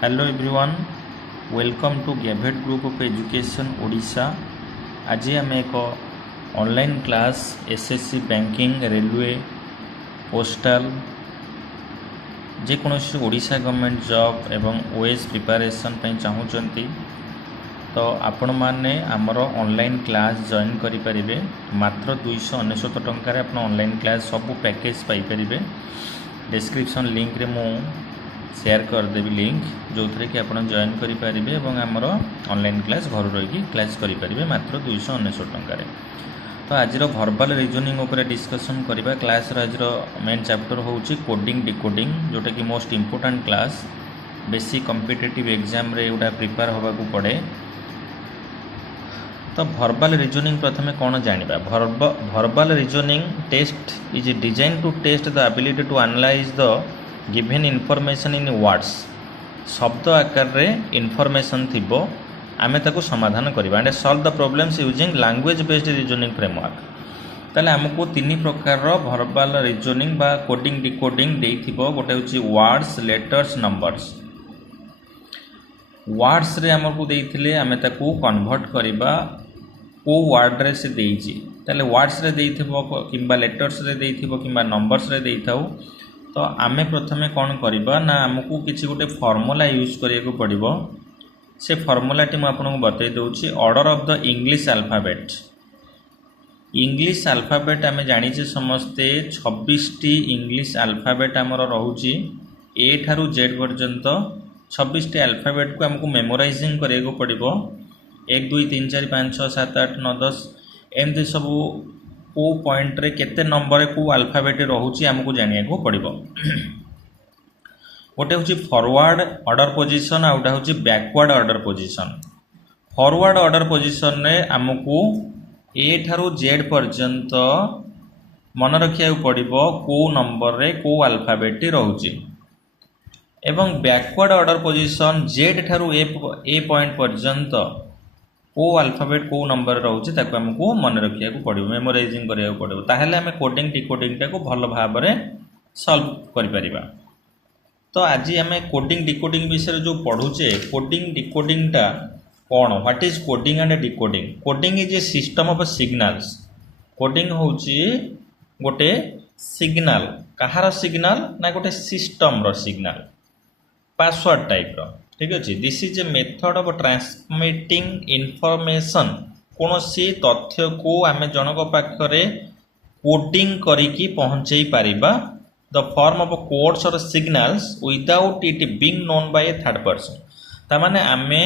Hello everyone, welcome to गैभेट group of education Odisha. आज आम एक online class SSC banking railway postal जेकोसी ओडिशा गवर्नमेंट जॉब एवं ओएस प्रिपरेशन चाहूँगी तो आपण मैंने आमर ऑनलाइन क्लास जॉइन करें। मात्र 299 टंकार आप ऑनलाइन क्लास सब पैकेज पाइपर। डिस्क्रिप्शन लिंक रे मु शेयर करदेवी लिंक जो थे कि आप जॉइन करेंगे और आमर ऑनलाइन क्लास घर रही क्लास करेंगे मात्र 299 टंकार। तो आज भर्बाल रिजनिंग उपर डिस्कसन करवा। क्लास आज मेन चैप्टर हूँ कोडिंग डिकोडिंग, जोटा कि most important class. Basic competitive exam रे एगुटा प्रिपेयर होगा पड़े। तो भर्बाल रिजनिंग प्रथमे कौन जानिबा। Verbal reasoning test is design to test the ability to analyse the given information in words. शब्द आकार रे इनफॉरमेशन थिबो आमे ताको समाधान करबा and solve the problems using language based reasoning framework. ताले हमको तीन प्रकार भर्बाल रिजनिंग बा कोडिंग डिकोडिंग देइथिबो। गोटे होची वर्ड्स, लेटर्स, नंबर्स। वर्ड्स रे हमको देइथिले आमे ताको कन्वर्ट करबा को वर्ड रे से देइची। ताले वर्ड्स रे देइथिबो किंबा लेटर्स रे देइथिबो किंबा नंबर्स रे देइथाउ। तो आमे प्रथमे कौन करबा ना हमको किसी गोटे फॉर्मूला यूज करिया पड़िबो। से फॉर्मूलाटी मु आपनको बतै दउची। Order of the English alphabet. English alphabet आमे जानिचे समस्ते 26 टी इंग्लिश अल्फाबेट हमर रहउची। ए ठारू जेड पर्यंत 26 टी अल्फाबेट को हमको मेमोराइजिंग करिया पड़िबो। 1 2 3 4 5 6 7 8 9 10 एमती सब को पॉइंट रे केते नंबर को अल्फाबेट रहउची हमको जानिया को पड़िबो। गोटे होची फॉरवर्ड ऑर्डर पोजीशन आ गोटे होची backward order position. Forward order position रे हमको ए ठारू जेड पर्यंत मन रखिया पड़िबो को नंबर रे को अल्फाबेट रहउची। एवं बैकवर्ड ऑर्डर पोजीशन जेड ठारू ए पॉइंट पर्यंत को अल्फाबेट को नंबर रहउची ताको हमको मन रखिया को पड़िबो, मेमोराइजिंग करिया पड़िबो। ताहेले हमें कोडिंग डिकोडिंग टाको भल भाव रे सॉल्व करि परिबा। तो आज हमें कोडिंग डिकोडिंग विषय जो पढ़ुचे, कोडिंग डिकोडिंग टा कौन, what is coding and decoding. Coding is a system of signals. Coding होची गोटे सिग्नल। कहार सिग्नल ना गोटे सिस्टम रो सिग्नल, पासवर्ड टाइप रो। ठीक अच्छे। This is a method of transmitting information. कौन सी तथ्य को आम जनक पाखरे कोडिंग करिकी पहुंचई पारिबा द फॉर्म ऑफ कोड्स और signals without it being known by a third person. तामाने आमे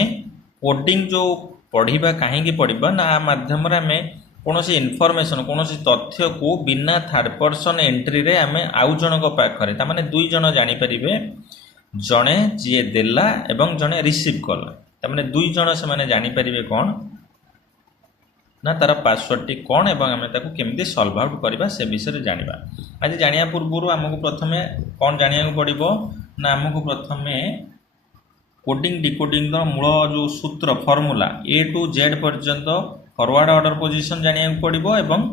कोडिंग जो पढ़िबा काहेकि पढ़िबा ना माध्यम रे आमे कोनोसी इनफॉरमेशन कोनोसी तथ्य को बिना थर्ड पर्सन एंट्री रे आमे आउ जनक पाखरे तामाने दुई जन जानि परिबे, जड़े जी देला एवं जड़े रिसीव कला। तामाने दुई जन से माने जानि परिबे कौन ना तार पासवर्ड टी कौन एवं आमे ताको केमिति सॉल्व आउट करबा से विषय रे जानिबा। आज जानिया पूर्व हमको प्रथमे कौन जानिया को पड़िबो ना हमको प्रथमे कोडिंग डिकोडिंग रो मूल जो सूत्र फॉर्मूला ए टू जेड पर्यंत फॉरवर्ड ऑर्डर पोजीशन जानिया को पड़िबो एवं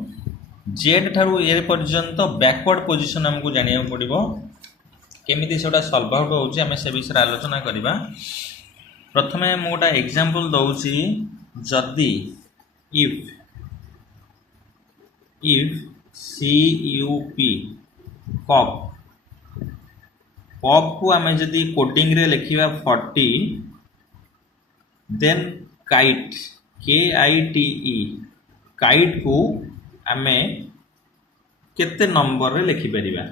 जेड ठारू ए पर्यंत बैकवर्ड पोजीशन हमको जानिया को पड़िबो। केमिति सेटा सॉल्व आउट होउची आमे से विषय आलोचना करिबा। प्रथमे मु गोटा एग्जांपल दउची। जदी इफ CUP कप को आमे जदी कोडिंग रे लिखिबा 40 देन काइट KITE काइट को आमे केते नंबर रे लिखि परिबा।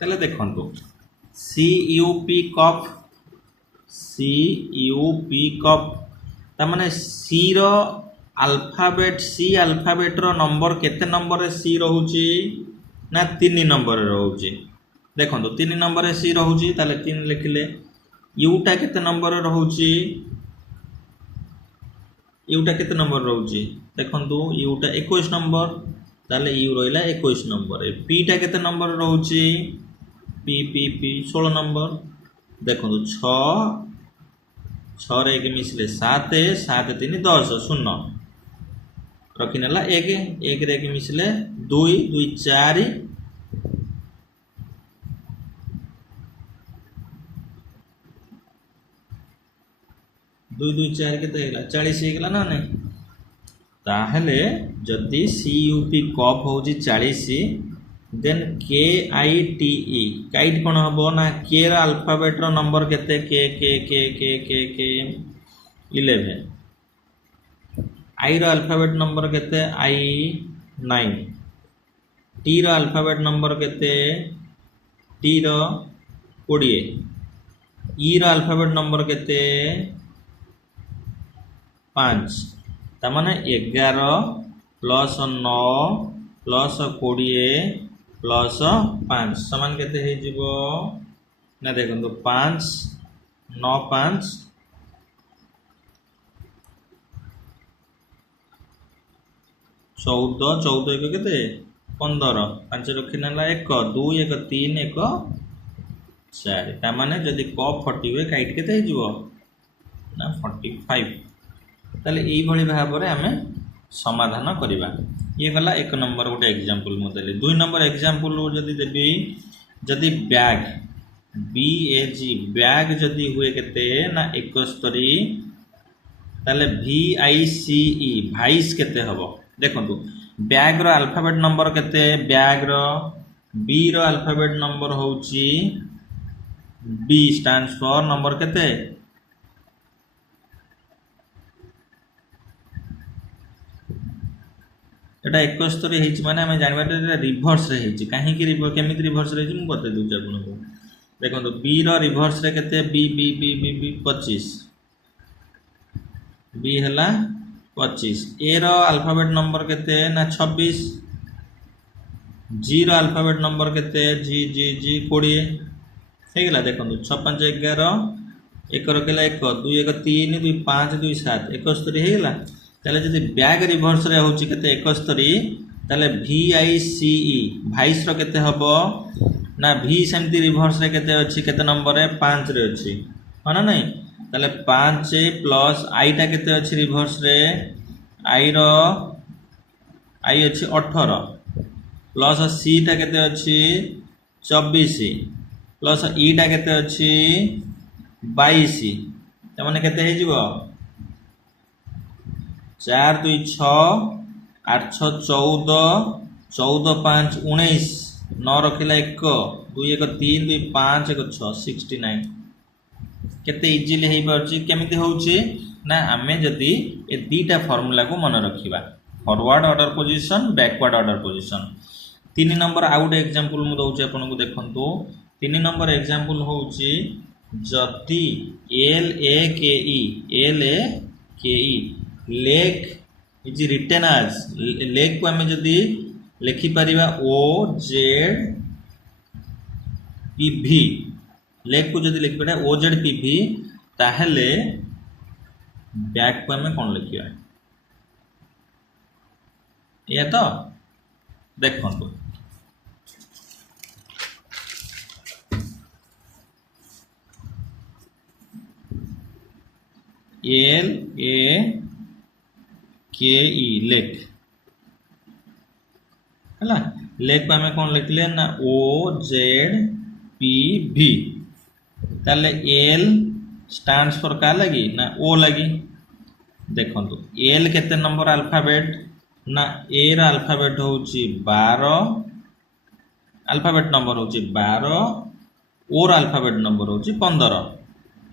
ताले देखंतु CUP कप तामाने सी रो अल्फाबेट सी अल्फाबेट रो नंबर केते नंबर रे सी रहउची ना 3 नंबर रे रहउची। देखंतु 3 नंबर रे सी रहउची ताले 3 लिखिले। यूटा केते नंबर रे रहउची, यूटा केते नंबर रहउची देखंतु यूटा 21 नंबर ताले यू रहिला 21 नंबर। पीटा केते नंबर रे रहउची, पी 16 नंबर। देखो 6 रे 1 मिसले 7 7 3 10 0 रखिनेला 1 रे 1 मिसले 2 2 4 4 2 2 4 केते हेला 40 हे गेला ना नहीं ताहले जदि CUP कप होची 40 देन KITE काइट कोन हबो ना K रा अल्फाबेट रो नंबर केते K 11 I रो अल्फाबेट नंबर केते I 9 T रो अल्फाबेट नंबर केते T रो 20 E रो अल्फाबेट नंबर केते 5 तामाने 11 प्लस 9 प्लस 20 प्लस 5 समान केते हे जीवो ना देखो 5 9 5 14 14 एक केते 15 5 रखी नाला 1 2 1 3 1 4 तामाने जदि कप 40 हुए काइट केते हे जीवो ना 45 ताले एई भली भाबरे हमें समाधान करिबा ये गला एक नंबर गोटे एग्जांपल मु देली 2 नंबर एग्जांपल जदि देबी जदि बैग BAG बैग जदि हुए केते ना 71 ताले VICE भाइस केते हबो देखंतु बैग रो अल्फाबेट नंबर केते बैग रो B रो अल्फाबेट नंबर होउची B स्टैंड्स फॉर नंबर केते एटा 71 हेछि माने हम जानबाटे रिवर्स रे हेछि काहे कि केमिति रिवर्स रे हेछि मु बते दउ आपनको देखंतु B रो रिवर्स रे केते B 25 B हला 25 A रो अल्फाबेट नंबर केते ना 26 G रो अल्फाबेट नंबर केते G 20 हे गेला देखंतु 6 5 11 1 रकेला 1 2 1 3 2 5 2 7 71 हे गेला ताले जदि बैग रिवर्स रे होची केते 71 ताले VICE भाइस रो केते हबो ना V सेमती रिवर्स रे केते अछि केते नंबर रे 5 रे अछि माना नहीं ताले 5 प्लस I टा केते अछि रिवर्स रे I रो I अछि 18 प्लस C टा केते अछि 24 प्लस E टा केते अछि 22 त माने केते हे जिवो 4 2 6 8 6 14 14 5 19 9 रखिला 1 2 1 3 2 5 1 6 69 केते इजीली हे परछि केमिति होउछि ना हमें जदी ए दीटा फार्मूला को मन रखिबा forward order position backward order position 3 number आउट एग्जांपल मु दउछि आपन को देखंतु 3 नंबर एग्जांपल होउछि जदी LAKE lake is written as lake को हमें जदी लिखि परिबा OZPV लेक को जदी लिखि पड़ा OZPV ताहले बैक को हमें कोन लिखिया ये तो देखंतु LAKE लेक हला लेक पे हमें कौन लिखले ना OZPV ताले L स्टैंड्स फॉर का लगी ना O लगी देखंतु L केते नंबर अल्फाबेट ना A रा अल्फाबेट होची 12 अल्फाबेट नंबर होची 12 O रा अल्फाबेट नंबर होची 15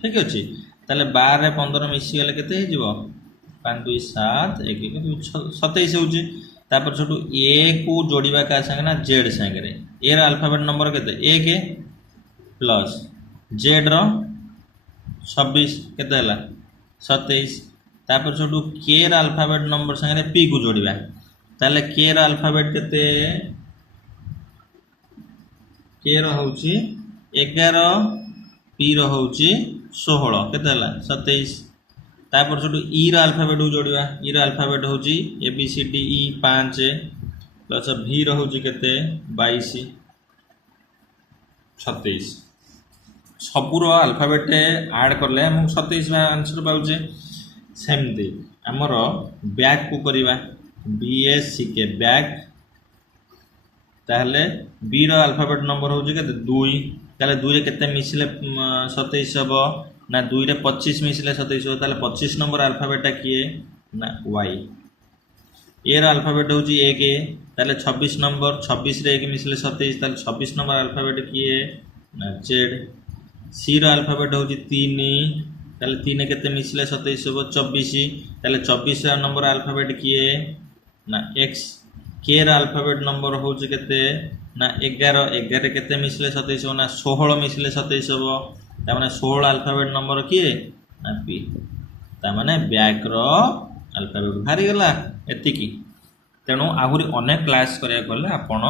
ठीक अछि ताले 12 रे 15 मिसी गेले केते हे जिवो 5 2 7 1 1 2 27 होची तापर छोटू A को जोड़ीबा का संगे ना Z संगे रे A रा अल्फाबेट नंबर केते 1 प्लस Z रो 26 केते हला 27 तापर छोटू K रा अल्फाबेट नंबर संगे P को जोड़ीबा ताले K रा अल्फाबेट केते K रो होची 11 P रो होची 16 केते हला 27 तापर छोटू E रा अल्फाबेट को जोड़ीबा E रा अल्फाबेट होची ABCDE 5 प्लस V रो होची केते 22 26 सबुरो अल्फाबेट ऐड करले हम 27 आंसर पाउचे सेमती हमर बैक को करिबा BACK बैक ताहले B रो अल्फाबेट नंबर होची केते 2 ताले 2 रे केते मिसले 27 हबो ना 2 रे 25 मिसले 27 हो ताले 25 नंबर अल्फाबेटा किए ना वाई ए रो अल्फाबेट होची 1 ए ताले 26 नंबर 26 रे 1 मिसले 27 ताले 26 नंबर अल्फाबेट किए ना जेड सी रो अल्फाबेट होची 3 ताले 3 केते मिसले 27 हो 24 ताले 24 नंबर अल्फाबेट किए ना एक्स के रो अल्फाबेट नंबर होची केते ना 11 11 केते मिसले 27 हो ना 16 मिसले 27 हो तामाने 16 अल्फाबेट नंबर किए ना पी तामाने बैक रो अल्फाबेट बाहरी गला एतिकी तेणु आहुरी अनेक क्लास करिया गले आपण